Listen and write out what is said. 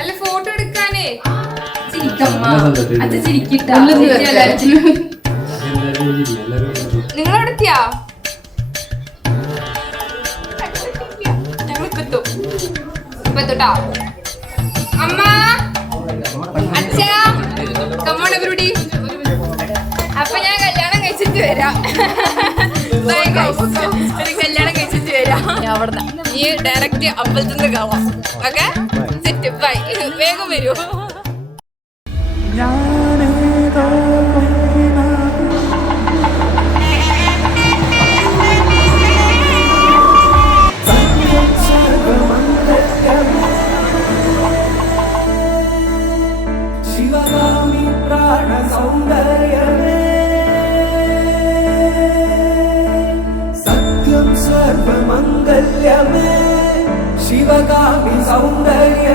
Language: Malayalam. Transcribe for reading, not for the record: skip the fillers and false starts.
അല്ല ഫോട്ടോ എടുക്കാനേ നിങ്ങളെടുത്തിയാ ഞങ്ങൾക്കെത്തും ഇപ്പൊ തൊട്ടാ അമ്മ അച്ഛാ കമ്മോൺ എവരിബഡി. അപ്പൊ ഞാൻ കല്യാണം കഴിച്ചിട്ട് വരാം. ഒരു കല്യാണം കഴിച്ചിട്ട് വരാം. അവിടുന്ന് ഈ ഡയറക്റ്റ് അമ്പലത്തിൽ നിന്ന് കാണാം. Okay set bye. വേഗം വരൂ. ശിവകാമി പ്രാണ സൗന്ദര്യമേ സത്യം സർവമംഗല്യമേ ശിവകാമി സൗന്ദര്യ